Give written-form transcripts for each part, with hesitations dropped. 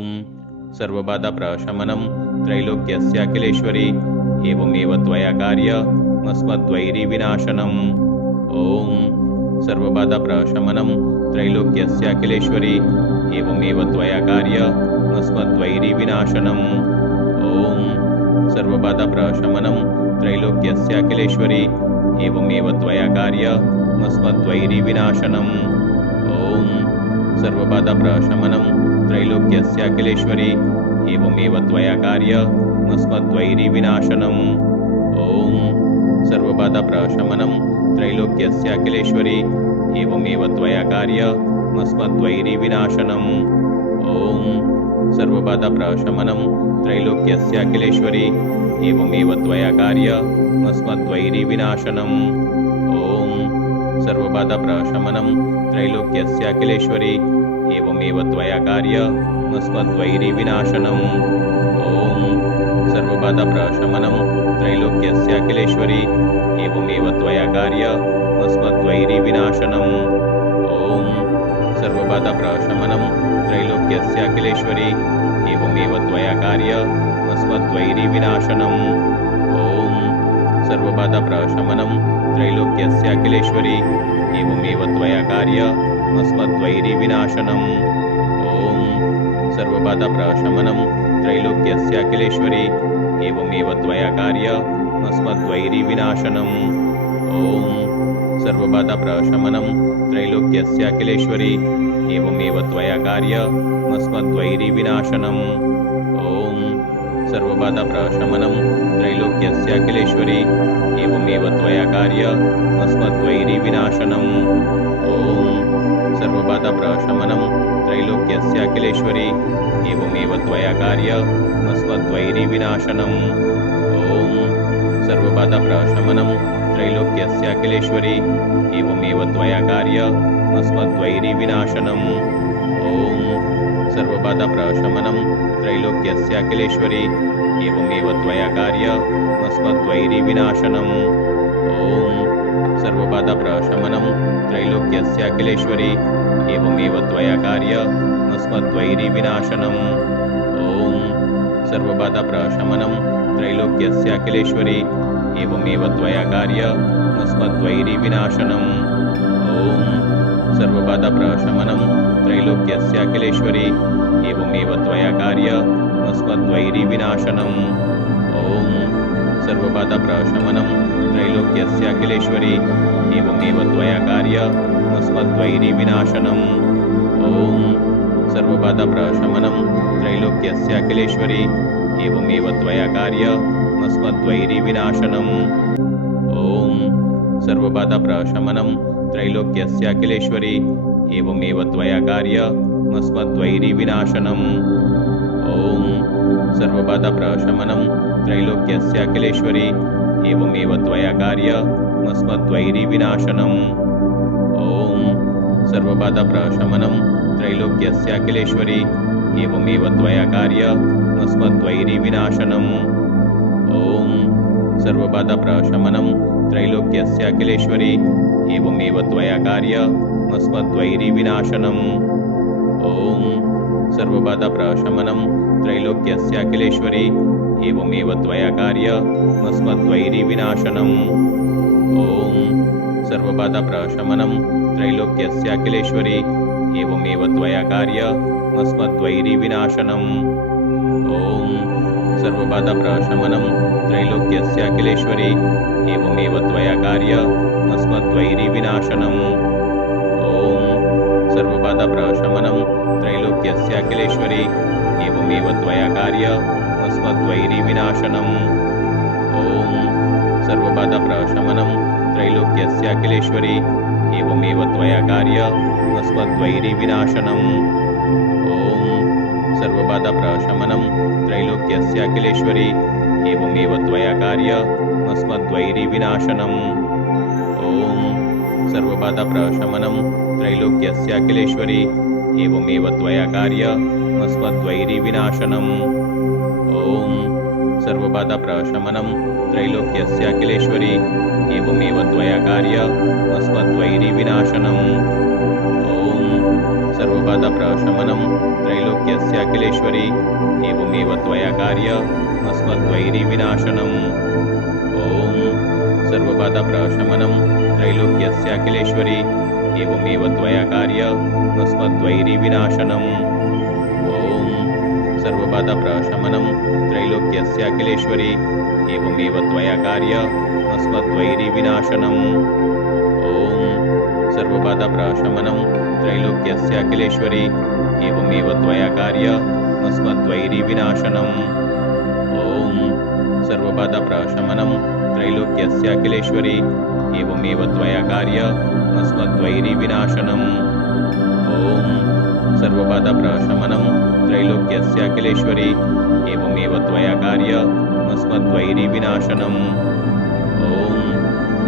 ॐ सर्वबाधाप्रशमनं त्रैलोक्यस्याखिलेश्वरी एवमेव त्वया कार्यमस्मद्वैरिविनाशनम् ॐ सर्वबाधाप्रशमनं त्रैलोक्यस्याखिलेश्वरी एवमेव त्वया कार्यमस्मद्वैरिविनाशनम् ॐ सर्वबाधाप्रशमनं त्रैलोक्यस्याखिलेश्वरी एवमेव त्वया कार्यमस्मद्वैरिविनाशनम् ॐ सर्वबाधाप्रशमनं त्रैलोक्यस्याखिलेश्वरी एवमेव त्वया कार्यमस्मद्वैरिविनाशनम् ॐ सर्वबाधाप्रशमनं त्रैलोक्यस्याखिलेश्वरी एवमेव त्वया कार्यमस्मद्वैरिविनाशनम् ॐ सर्वबाधाप्रशमनं त्रैलोक्यस्याखिलेश्वरी एवमेव त्वया कार्यमस्मद्वैरिविनाशनम् ॐ सर्वबाधाप्रशमनं त्रैलोक्यस्याखिलेश्वरी एवमेव त्वया कार्यमस्मद्वैरिविनाशनम् ॐ सर्वबाधाप्रशमनं त्रैलोक्यस्याखिलेश्वरी एवमेव त्वया कार्यमस्मद्वैरिविनाशनम् ॐ सर्वबाधाप्रशमनं त्रैलोक्यस्याखिलेश्वरी एवमेव त्वया कार्यमस्मद्वैरिविनाशनम् ॐ सर्वबाधाप्रशमनं त्रैलोक्यस्याखिलेश्वरी एवमेव त्वया कार्यमस्मद्वैरिविनाशनम् ॐ सर्वबाधाप्रशमनं त्रैलोक्यस्याखिलेश्वरी एवमेव त्वया कार्यमस्मद्वैरिविनाशनम् ॐ सर्वबाधाप्रशमनं त्रैलोक्यस्याखिलेश्वरी एवमेव त्वया कार्यमस्मद्वैरिविनाशनम् ॐ सर्वबाधाप्रशमनं त्रैलोक्यस्याखिलेश्वरी एवमेव त्वया कार्यमस्मद्वैरिविनाशनम् ॐ सर्वबाधाप्रशमनं त्रैलोक्यस्याखिलेश्वरी एवमेव त्वया कार्यमस्मद्वैरिविनाशनम् ॐ सर्वबाधाप्रशमनं त्रैलोक्यस्याखिलेश्वरी एवमेव त्वया कार्यमस्मद्वैरिविनाशनम् ॐ सर्वबाधाप्रशमनं त्रैलोक्यस्याखिलेश्वरी एवमेव त्वया कार्यमस्मद्वैरिविनाशनम् ॐ सर्वबाधाप्रशमनं त्रैलोक्यस्याखिलेश्वरी एवमेव त्वया कार्यमस्मद्वैरिविनाशनम् ॐ सर्वबाधाप्रशमनं त्रैलोक्यस्याखिलेश्वरी एवमेव त्वया कार्यमस्मद्वैरिविनाशनम् ॐ सर्वबाधाप्रशमनं त्रैलोक्यस्याखिलेश्वरी एवमेव त्वया कार्यमस्मद्वैरिविनाशनम् ॐ सर्वबाधाप्रशमनं त्रैलोक्यस्याखिलेश्वरी एवमेव त्वया कार्यमस्मद्वैरिविनाशनम् ॐ सर्वबाधाप्रशमनं त्रैलोक्यस्याखिलेश्वरी एवमेव त्वया कार्यमस्मद्वैरिविनाशनम् ॐ सर्वबाधाप्रशमनं त्रैलोक्यस्याखिलेश्वरी एवमेव त्वया कार्यमस्मद्वैरिविनाशनम् ॐ सर्वबाधाप्रशमनं त्रैलोक्यस्याखिलेश्वरी एवमेव त्वया कार्यमस्मद्वैरिविनाशनम् ॐ सर्वबाधाप्रशमनं त्रैलोक्यस्याखिलेश्वरी एवमेव त्वया कार्यमस्मद्वैरिविनाशनम् ॐ सर्वबाधाप्रशमनं त्रैलोक्यस्याखिलेश्वरी एवमेव त्वया कार्यमस्मद्वैरिविनाशनम् ॐ सर्वबाधाप्रशमनं त्रैलोक्यस्याखिलेश्वरी एवमेव त्वया कार्यमस्मद्वैरिविनाशनम् ॐ सर्वबाधाप्रशमनं त्रैलोक्यस्याखिलेश्वरी एवमेव त्वया कार्यमस्मद्वैरिविनाशनम् ॐ सर्वबाधाप्रशमनं त्रैलोक्यस्याखिलेश्वरी एवमेव त्वया कार्यमस्मद्वैरिविनाशनम् ॐ सर्वबाधाप्रशमनं त्रैलोक्यस्याखिलेश्वरी एवमेव त्वया कार्यमस्मद्वैरिविनाशनम् ॐ सर्वबाधाप्रशमनं त्रैलोक्यस्याखिलेश्वरी एवमेव त्वया कार्यमस्मद्वैरिविनाशनम् ॐ सर्वबाधाप्रशमनं त्रैलोक्यस्याखिलेश्वरी एवमेव त्वया कार्यमस्मद्वैरिविनाशनम् ॐ सर्वबाधाप्रशमनं त्रैलोक्यस्याखिलेश्वरी एवमेव त्वया कार्यमस्मद्वैरिविनाशनम् ॐ सर्वबाधाप्रशमनं त्रैलोक्यस्याखिलेश्वरी एवमेव त्वया कार्यमस्मद्वैरिविनाशनम् ॐ सर्वबाधाप्रशमनं त्रैलोक्यस्याखिलेश्वरी एवमेव त्वया कार्यमस्मद्वैरिविनाशनम्। ॐ सर्वबाधाप्रशमनं त्रैलोक्यस्याखिलेश्वरी एवमेव त्वया कार्यमस्मद्वैरिविनाशनम्। ॐ सर्वबाधाप्रशमनं त्रैलोक्यस्याखिलेश्वरी एवमेव त्वया कार्यमस्मद्वैरिविनाशनम्। ॐ सर्वबाधाप्रशमनं त्रैलोक्यस्याखिलेश्वरी एवमेव त्वया कार्यमस्मद्वैरिविनाशनम्। ॐ सर्वबाधाप्रशमनं त्रैलोक्यस्याखिलेश्वरी एवमेव त्वया कार्यमस्मद्वैरिविनाशनम्। ॐ सर्वबाधाप्रशमनं त्रैलोक्यस्याखिलेश्वरी एवमेव त्वया कार्यमस्मद्वैरिविनाशनम्। ॐ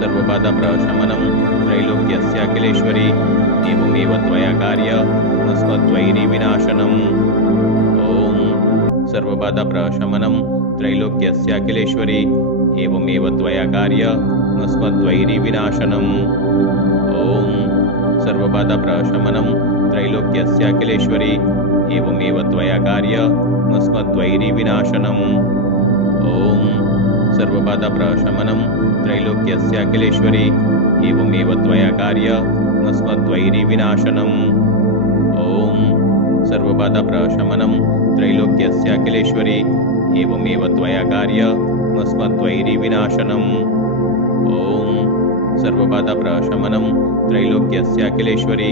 सर्वबाधाप्रशमनं त्रैलोक्यस्याखिलेश्वरी एवमेव त्वया कार्यमस्मद्वैरिविनाशनम्। ॐ सर्वबाधाप्रशमनं त्रैलोक्यस्याखिलेश्वरी एवमेव त्वया कार्यमस्मद्वैरिविनाशनम्। ॐ सर्वबाधाप्रशमनं त्रैलोक्यस्याखिलेश्वरी एवमेव त्वया कार्यमस्मद्वैरिविनाशनम्। ॐ सर्वबाधाप्रशमनं त्रैलोक्यस्याखिलेश्वरी एवमेव त्वया कार्यमस्मद्वैरिविनाशनम्। ॐ सर्वबाधाप्रशमनं त्रैलोक्यस्याखिलेश्वरी एवमेव त्वया कार्यमस्मद्वैरिविनाशनम्। ॐ सर्वबाधाप्रशमनं त्रैलोक्यस्याखिलेश्वरी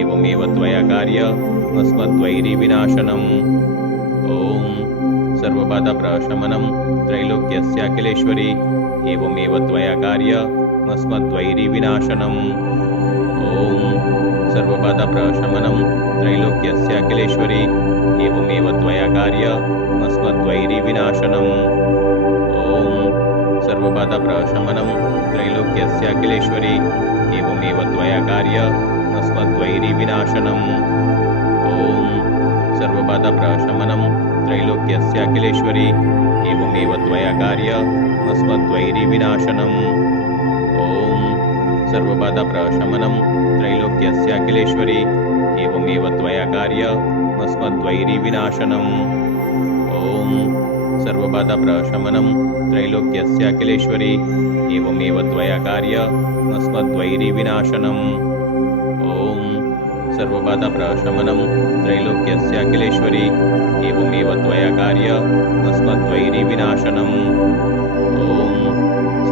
एवमेव त्वया कार्यमस्मद्वैरिविनाशनम्। ॐ सर्वबाधाप्रशमनं त्रैलोक्यस्याखिलेश्वरी एवमेव त्वया कार्यमस्मद्वैरिविनाशनम्। ॐ सर्वबाधाप्रशमनं त्रैलोक्यस्याखिलेश्वरी एवमेव त्वया कार्यमस्मद्वैरिविनाशनम्। ॐ सर्वबाधाप्रशमनं त्रैलोक्यस्याखिलेश्वरी एवमेव त्वया कार्यमस्मद्वैरिविनाशनम्। ॐ सर्वबाधाप्रशमनं त्रैलोक्यस्याखिलेश्वरी एवमेव त्वया कार्यमस्मद्वैरिविनाशनम्। ॐ सर्वबाधाप्रशमनं त्रैलोक्यस्याखिलेश्वरी एवमेव त्वया कार्यमस्मद्वैरिविनाशनम्। ॐ सर्वबाधाप्रशमनं त्रैलोक्यस्याखिलेश्वरी एवमेव त्वया कार्यमस्मद्वैरिविनाशनम्। ॐ सर्वबाधाप्रशमनं त्रैलोक्यस्याखिलेश्वरी एवमेव त्वया कार्यमस्मद्वैरिविनाशनम्। ॐ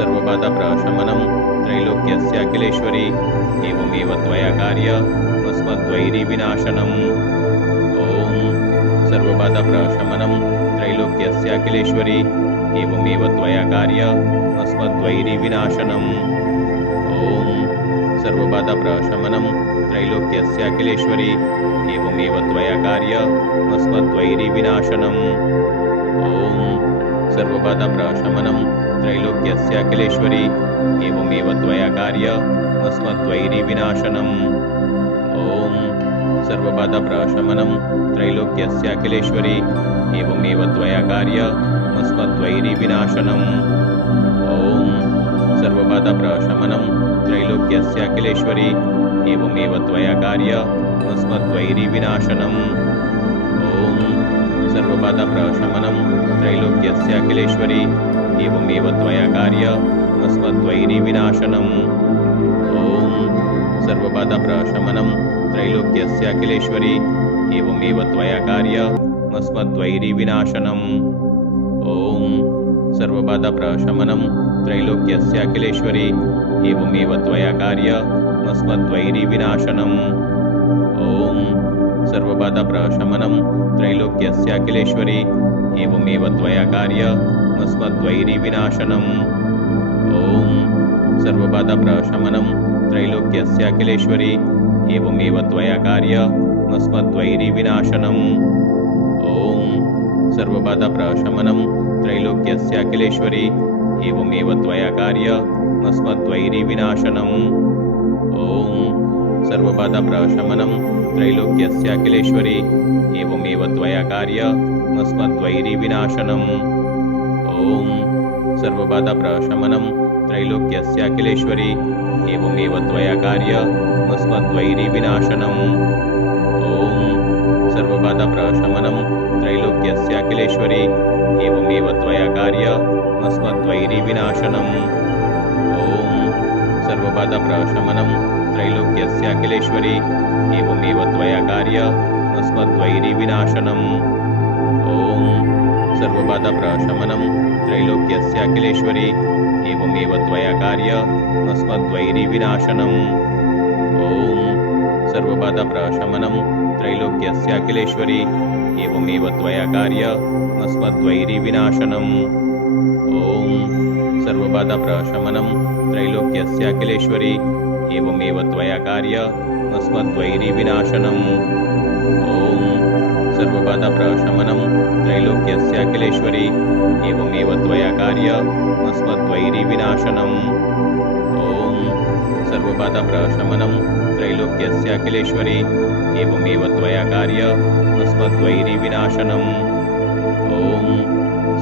सर्वबाधाप्रशमनं त्रैलोक्यस्याखिलेश्वरी एवमेव त्वया कार्यमस्मद्वैरिविनाशनम्। ॐ सर्वबाधाप्रशमनं त्रैलोक्यस्याखिलेश्वरी एवमेव त्वया कार्यमस्मद्वैरिविनाशनम्। ॐ सर्वबाधाप्रशमनं त्रैलोक्यस्याखिलेश्वरी एवमेव त्वया कार्यमस्मद्वैरिविनाशनम्। ॐ सर्वबाधाप्रशमनं त्रैलोक्यस्याखिलेश्वरी एवमेव त्वया कार्यमस्मद्वैरिविनाशनम्। ॐ सर्वबाधाप्रशमनं त्रैलोक्यस्याखिलेश्वरी एवमेव त्वया कार्यमस्मद्वैरिविनाशनम्। ॐ सर्वबाधाप्रशमनं त्रैलोक्यस्याखिलेश्वरी एवमेव त्वया कार्यमस्मद्वैरिविनाशनम्। ॐ सर्वबाधाप्रशमनं त्रैलोक्यस्याखिलेश्वरी एवमेव त्वया कार्यमस्मद्वैरिविनाशनम्। ॐ सर्वबाधाप्रशमनं त्रैलोक्यस्याखिलेश्वरी एवमेव त्वया कार्यमस्मद्वैरिविनाशनम्। ॐ सर्वबाधाप्रशमनं त्रैलोक्यस्याखिलेश्वरी एवमेव त्वया कार्यमस्मद्वैरिविनाशनम्। ॐ सर्वबाधाप्रशमनं त्रैलोक्यस्याखिलेश्वरी एवमेव त्वया कार्यमस्मद्वैरिविनाशनम्। ॐ सर्वबाधाप्रशमनं त्रैलोक्यस्याखिलेश्वरी एवमेव त्वया कार्यमस्मद्वैरिविनाशनम्। ॐ सर्वबाधाप्रशमनं त्रैलोक्यस्याखिलेश्वरी एवमेव त्वया कार्यमस्मद्वैरिविनाशनम्। ॐ सर्वबाधाप्रशमनं त्रैलोक्यस्याखिलेश्वरी एवमेव त्वया कार्यमस्मद्वैरिविनाशनम्। ॐ सर्वबाधाप्रशमनं त्रैलोक्यस्याखिलेश्वरी एवमेव त्वया कार्यमस्मद्वैरिविनाशनम्। ॐ सर्वबाधाप्रशमनं सर्वबाधाप्रशमनं त्रैलोक्यस्याखिलेश्वरी एवमेव त्वया कार्यमस्मद्वैरिविनाशनम् ॐ सर्वबाधाप्रशमनं त्रैलोक्यस्याखिलेश्वरी एवमेव त्वया कार्यमस्मद्वैरिविनाशनम् ॐ सर्वबाधाप्रशमनं त्रैलोक्यस्याखिलेश्वरी एवमेव त्वया कार्यमस्मद्वैरिविनाशनम् ॐ सर्वबाधाप्रशमनं त्रैलोक्यस्याखिलेश्वरी एवमेव त्वया कार्यमस्मद्वैरिविनाशनम् ॐ सर्वबाधाप्रशमनं त्रैलोक्यस्याखिलेश्वरी एवमेव त्वया कार्यमस्मद्वैरिविनाशनम् ॐ सर्वबाधाप्रशमनं त्रैलोक्यस्याखिलेश्वरी एवमेव त्वया कार्यमस्मद्वैरिविनाशनम् ॐ सर्वबाधाप्रशमनं त्रैलोक्यस्याखिलेश्वरी एवमेव त्वया कार्यमस्मद्वैरिविनाशनम् ॐ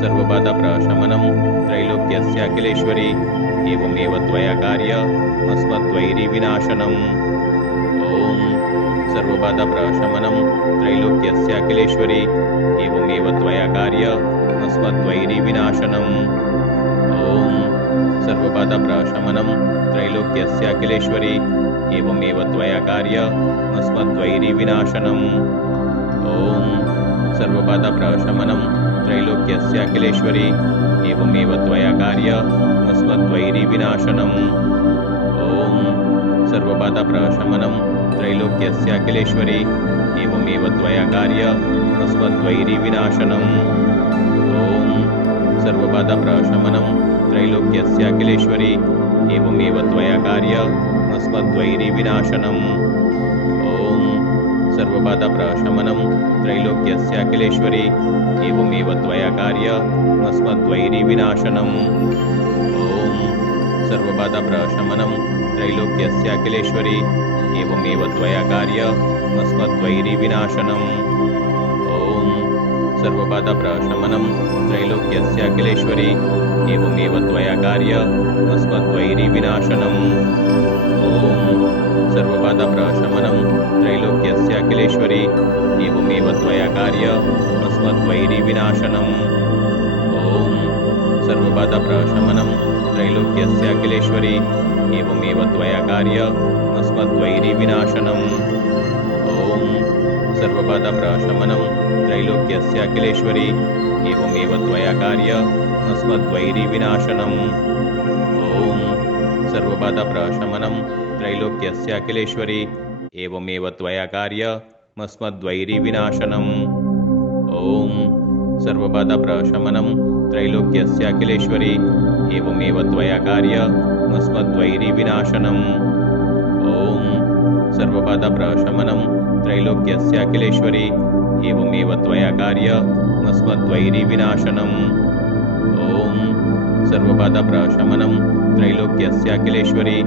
सर्वबाधाप्रशमनं त्रैलोक्यस्याखिलेश्वरी एवमेव त्वया कार्यमस्मद्वैरिविनाशनम् ॐ सर्वबाधाप्रशमनं त्रैलोक्यस्याखिलेश्वरी एवमेव त्वया कार्यमस्मद्वैरिविनाशनम् ॐ सर्वबाधाप्रशमनं त्रैलोक्यस्याखिलेश्वरी एवमेव त्वया कार्यमस्मद्वैरिविनाशनम् ॐ सर्वबाधाप्रशमनं त्रैलोक्यस्याखिलेश्वरी एवमेव त्वया कार्यमस्मद्वैरिविनाशनम् ॐ सर्वबाधाप्रशमनं त्रैलोक्यस्याखिलेश्वरी एवमेव त्वया कार्यमस्मद्वैरिविनाशनम् ॐ सर्वबाधाप्रशमनं त्रैलोक्यस्याखिलेश्वरी एवमेव त्वया कार्यमस्मद्वैरिविनाशनम् ॐ सर्वबाधाप्रशमनं त्रैलोक्यस्याखिलेश्वरी एवमेव त्वया कार्यमस्मद्वैरिविनाशनम् ॐ सर्वबाधाप्रशमनं त्रैलोक्यस्याखिलेश्वरी एवमेव त्वया कार्यमस्मद्वैरिविनाशनम् ॐ सर्वबाधाप्रशमनं त्रैलोक्यस्याखिलेश्वरी एवमेव त्वया कार्यमस्मद्वैरिविनाशनम् ॐ सर्वबाधाप्रशमनं त्रैलोक्यस्याखिलेश्वरी एवमेव त्वया कार्यमस्मद्वैरिविनाशनम् ॐ सर्वबाधाप्रशमनं त्रैलोक्यस्याखिलेश्वरी एवमेव त्वया कार्यमस्मद्वैरिविनाशनम् ॐ सर्वबाधाप्रशमनं त्रैलोक्यस्याखिलेश्वरी एवमेव त्वया कार्यमस्मद्वैरिविनाशनम् ॐ सर्वबाधाप्रशमनं त्रैलोक्यस्याखिलेश्वरी एवमेव त्वया कार्यमस्मद्वैरिविनाशनम् ॐ सर्वबाधाप्रशमनं त्रैलोक्यस्याखिलेश्वरी एवमेव त्वया कार्यमस्मद्वैरिविनाशनम् ॐ सर्वबाधाप्रशमनं त्रैलोक्यस्याखिलेश्वरी एवमेव त्वया कार्यमस्मद्वैरिविनाशनम् ॐ सर्वबाधाप्रशमनं त्रैलोक्यस्याखिलेश्वरी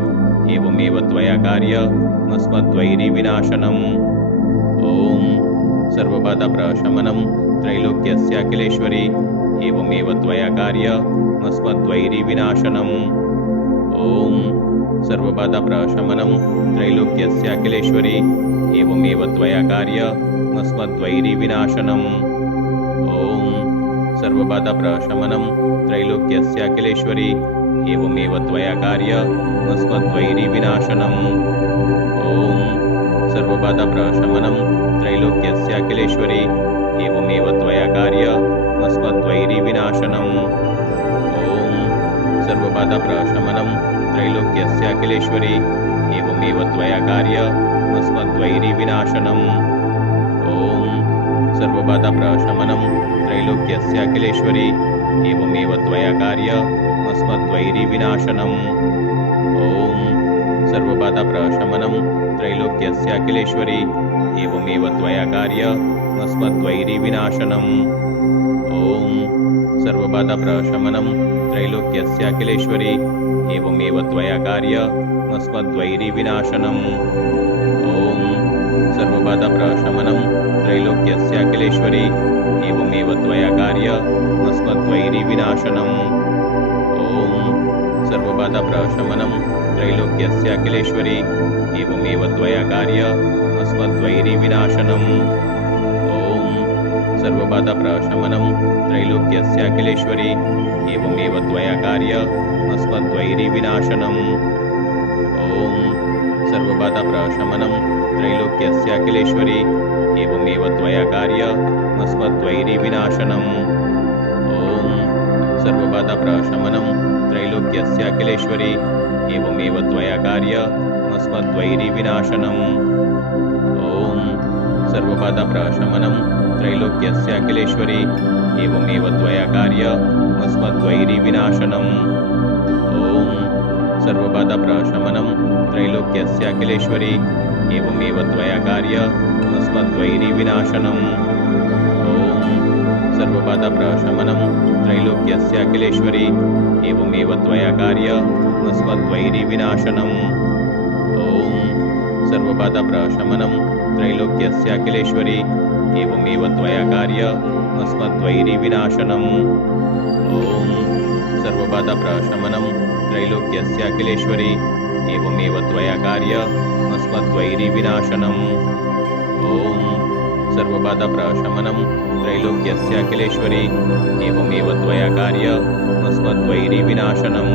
एवमेव त्वया कार्यमस्मद्वैरिविनाशनम् ॐ सर्वबाधाप्रशमनं त्रैलोक्यस्याखिलेश्वरी एवमेव त्वया कार्यमस्मद्वैरिविनाशनम् ॐ सर्वबाधाप्रशमनं त्रैलोक्यस्याखिलेश्वरी एवमेव त्वया कार्यमस्मद्वैरिविनाशनम् ॐ सर्वबाधाप्रशमनं त्रैलोक्यस्याखिलेश्वरी एवमेव त्वया कार्यमस्मद्वैरिविनाशनम् ॐ सर्वबाधाप्रशमनं त्रैलोक्यस्याखिलेश्वरी एवमेव त्वया कार्यमस्मद्वैरिविनाशनम् ॐ सर्वबाधाप्रशमनं त्रैलोक्यस्याखिलेश्वरी एवमेव त्वया कार्यमस्मद्वैरिविनाशनम् ॐ सर्वबाधाप्रशमनं त्रैलोक्यस्याखिलेश्वरी एवमेव त्वया कार्यमस्मद्वैरिविनाशनम् ॐ सर्वबाधाप्रशमनं त्रैलोक्यस्याखिलेश्वरी एवमेव त्वया कार्यमस्मद्वैरिविनाशनम् ॐ सर्वबाधाप्रशमनं त्रैलोक्यस्याखिलेश्वरी एवमेव त्वया कार्यमस्मद्वैरिविनाशनम् ॐ सर्वबाधाप्रशमनं त्रैलोक्यस्याखिलेश्वरी एवमेव त्वया कार्यमस्मद्वैरिविनाशनम् ॐ सर्वबाधाप्रशमनं त्रैलोक्यस्याखिलेश्वरी एवमेव त्वया कार्यमस्मद्वैरिविनाशनम् ॐ सर्वबाधाप्रशमनं त्रैलोक्यस्याखिलेश्वरी एवमेव त्वया कार्यमस्मद्वैरिविनाशनम् ॐ सर्वबाधाप्रशमनं त्रैलोक्यस्याखिलेश्वरी एवमेव त्वया कार्यमस्मद्वैरिविनाशनम् ॐ सर्वबाधाप्रशमनं त्रैलोक्यस्याखिलेश्वरी एवमेव त्वया कार्यमस्मद्वैरिविनाशनम् ॐ सर्वबाधाप्रशमनं त्रैलोक्यस्याखिलेश्वरी एवमेव त्वया कार्यमस्मद्वैरिविनाशनम् ॐ सर्वबाधाप्रशमनं त्रैलोक्यस्याखिलेश्वरी एवमेव त्वया कार्यमस्मद्वैरिविनाशनम् ॐ सर्वबाधाप्रशमनं त्रैलोक्यस्याखिलेश्वरी एवमेव त्वया कार्यमस्मद्वैरिविनाशनम् ॐ सर्वबाधाप्रशमनं त्रैलोक्यस्याखिलेश्वरी एवमेव त्वया कार्यमस्मद्वैरिविनाशनम् ॐ सर्वबाधाप्रशमनं त्रैलोक्यस्याखिलेश्वरी एवमेव त्वया कार्यमस्मद्वैरिविनाशनम् ॐ सर्वबाधाप्रशमनं त्रैलोक्यस्याखिलेश्वरी एवमेव त्वया कार्यमस्मद्वैरिविनाशनम्